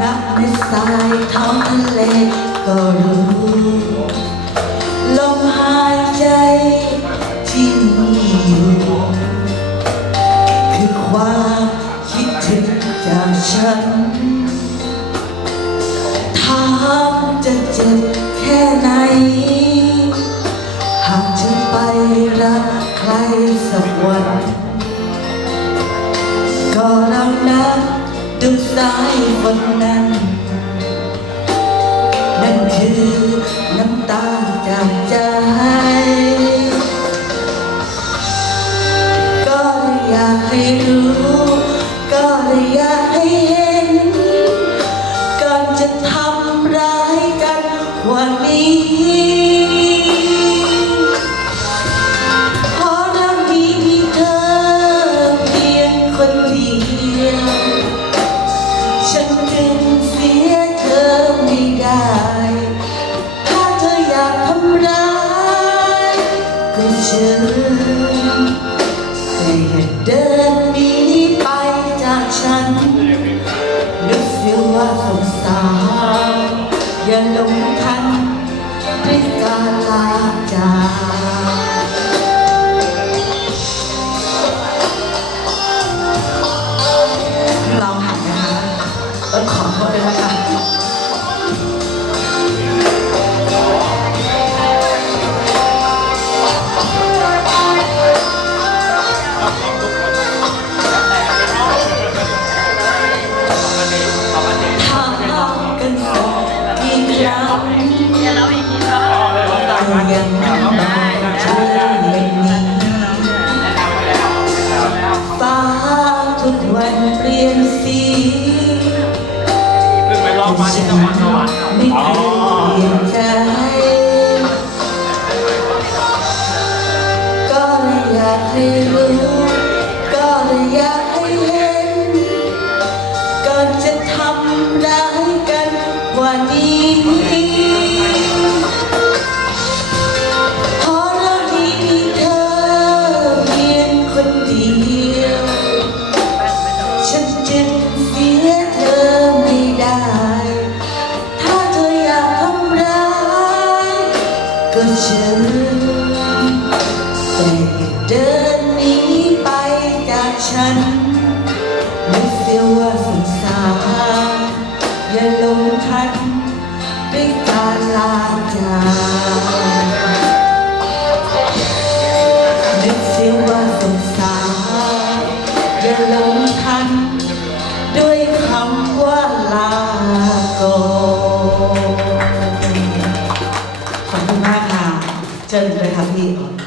นับในสายท้องทะเลก็รู้ลมหายใจที่มีอยู่คือความคิดถึงจากฉันถามจะเจ็บแค่ไหน ดูสายฝนนั้น นั่นคือน้ำตาจากใจ ก็อยากให้รู้ ก็อยากให้เห็นก่อนจะทำร้ายกันวันนี้ ฉันให้แต่อเดินหนีไปจากฉันนึกเสียว่าสงสารอย่าลงทันด้วยการลาจาก ไปลองมาที่จังหวัสวรรค์ไม่เคยเปลี่ยนใจก็เลยอยากให้รู้ก็เลยอยากให้เห็นก่อนจะทำร้ายกันวันนี้ ฉัน แต่อย่าเดินหนีไปจากฉัน ไม่เสียว่าสงสารอย่าลงทันด้วยการลาจาก อนข